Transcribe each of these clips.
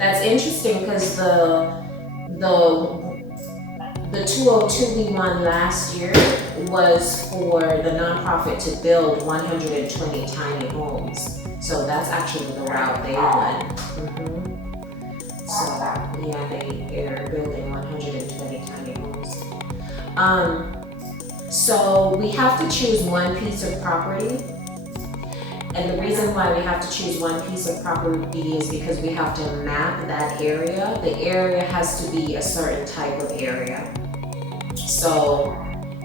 That's interesting because the 202B1 last year was for the nonprofit to build 120 tiny homes. So that's actually the route they went. So yeah, they're building 120 tiny homes. So we have to choose one piece of property. And the reason why we have to choose one piece of property is because we have to map that area. The area has to be a certain type of area. So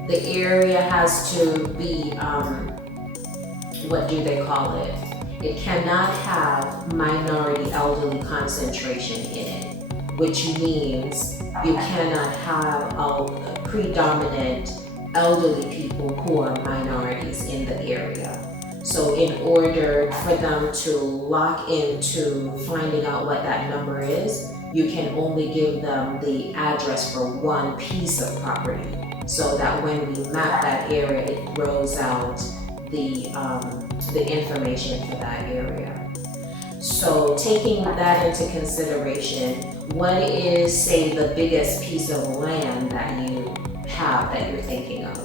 the area has to be, what do they call it? It cannot have minority elderly concentration in it, which means you cannot have a predominant elderly people who are minorities in the area. So in order for them to lock into finding out what that number is, you can only give them the address for one piece of property, so that when we map that area, it throws out the information for that area. So taking that into consideration, what is, say, the biggest piece of land that you have that you're thinking of?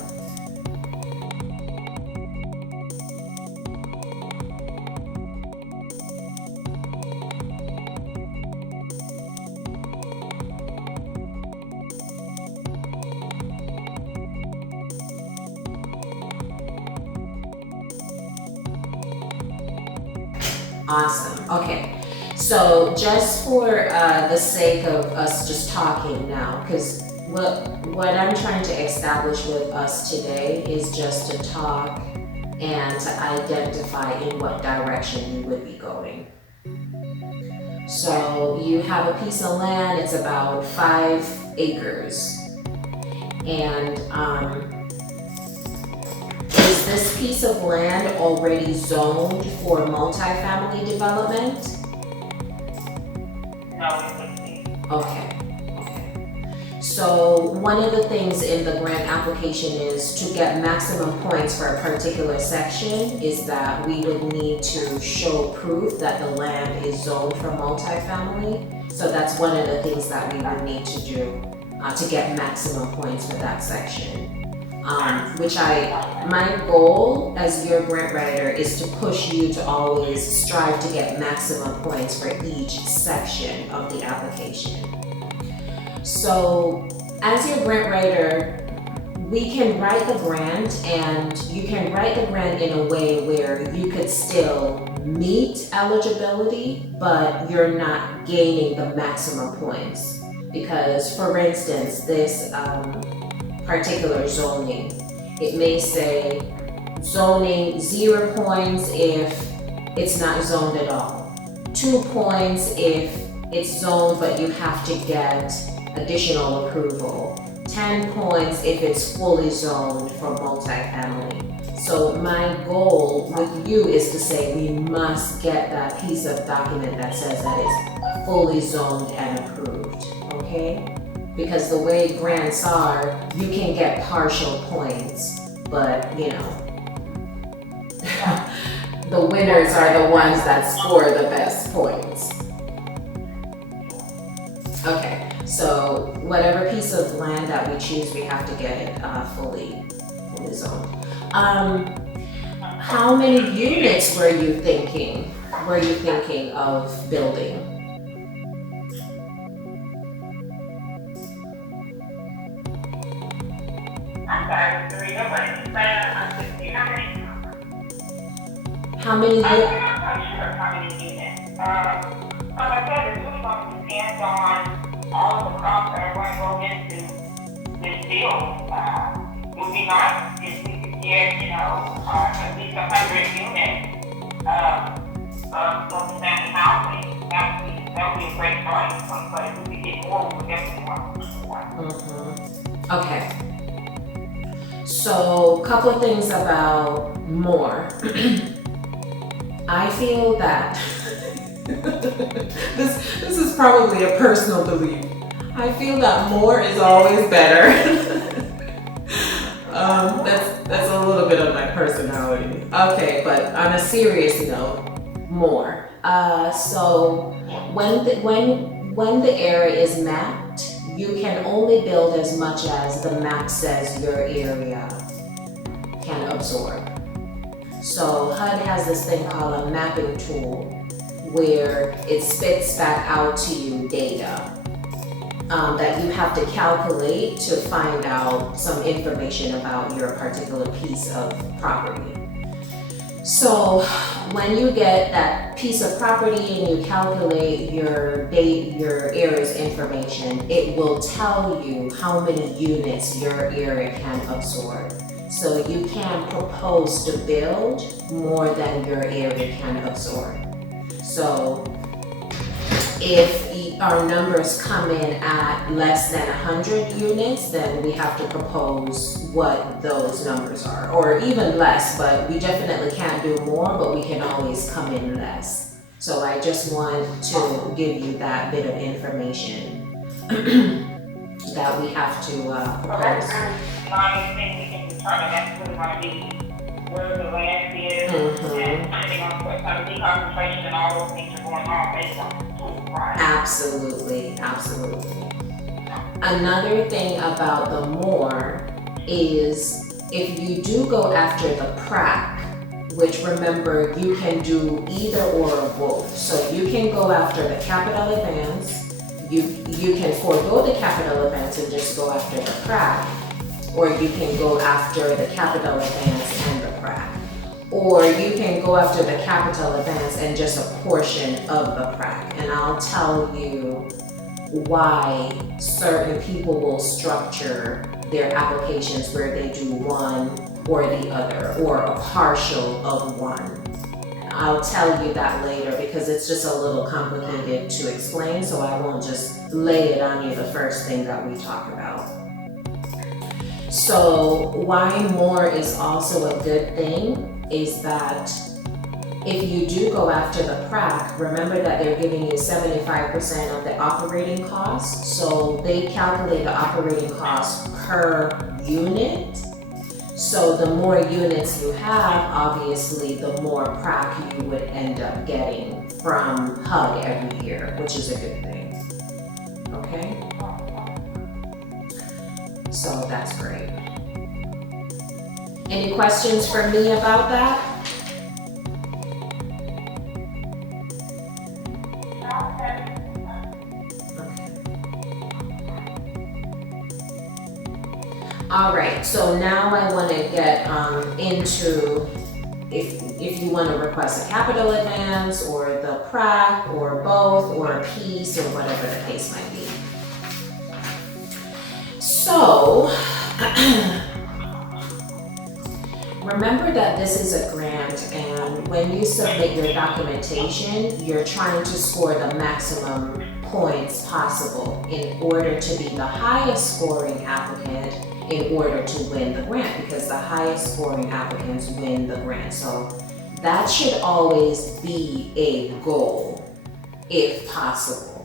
Awesome. Okay. So just for the sake of us just talking now, because what I'm trying to establish with us today is just to talk and to identify in what direction you would be going. So you have a piece of land, it's about 5 acres. And is this piece of land already zoned for multifamily development? No, it wouldn't be. Okay. So one of the things in the grant application is to get maximum points for a particular section is that we would need to show proof that the land is zoned for multifamily. So that's one of the things that we would need to do to get maximum points for that section. My goal as your grant writer is to push you to always strive to get maximum points for each section of the application. So as your grant writer, we can write the grant, and you can write the grant in a way where you could still meet eligibility, but you're not gaining the maximum points. Because for instance, this particular zoning, it may say zoning 0 points if it's not zoned at all, 2 points if it's zoned but you have to get additional approval, 10 points if it's fully zoned for multifamily. So my goal with you is to say we must get that piece of document that says that it's fully zoned and approved, okay? Because the way grants are, you can get partial points, but you know, the winners are the ones that score the best points. Okay, so whatever piece of land that we choose, we have to get it fully zoned. How many units were you thinking of building? I'm sorry, Sarita, what did you say? How many I'm units? not quite sure how many units. Like I said, it's really going to depend on all of the costs that are going to go into this deal. It would be nice if we could get, at least 100 units of multi-family housing. That would be a great starting point, but if we could get more, we would definitely want more. Okay. So, a couple of things about more. I feel that this is probably a personal belief. I feel that more is always better. That's a little bit of my personality. Okay, but on a serious note, more. So when the area is mapped, you can only build as much as the map says your area can absorb. So HUD has this thing called a mapping tool where it spits back out to you data that you have to calculate to find out some information about your particular piece of property. So when you get that piece of property and you calculate your area's information, it will tell you how many units your area can absorb. So you can propose to build more than your area can absorb. So if our numbers come in at less than 100 units, then we have to propose what those numbers are, or even less, but we definitely can't do more, but we can always come in less. So I just want to give you that bit of information that we have to So propose. that's really the only thing we can determine. That's really going to be where the land is, and depending on what kind of deconcentration and all those things are going on based on the tool, right? Absolutely, absolutely. Another thing about the more is if you do go after the prac, which remember you can do either or both. So you can go after the capital advance, you can forego the capital advance and just go after the prac, or you can go after the capital advance and the prac. Or you can go after the capital advance and just a portion of the prac. And I'll tell you why certain people will structure their applications where they do one or the other, or a partial of one. I'll tell you that later because it's just a little complicated to explain, so I won't just lay it on you the first thing that we talk about. So why more is also a good thing is that if you do go after the prac, remember that they're giving you 75% of the operating cost. So they calculate the operating cost per unit. So the more units you have, obviously, the more prac you would end up getting from HUD every year, which is a good thing. Okay? So that's great. Any questions for me about that? All right, so now I want to get into if you want to request a capital advance or the prac or both or a piece or whatever the case might be. So remember that this is a grant, and when you submit your documentation, you're trying to score the maximum points possible in order to be the highest scoring applicant in order to win the grant, because the highest scoring applicants win the grant. So that should always be a goal, if possible.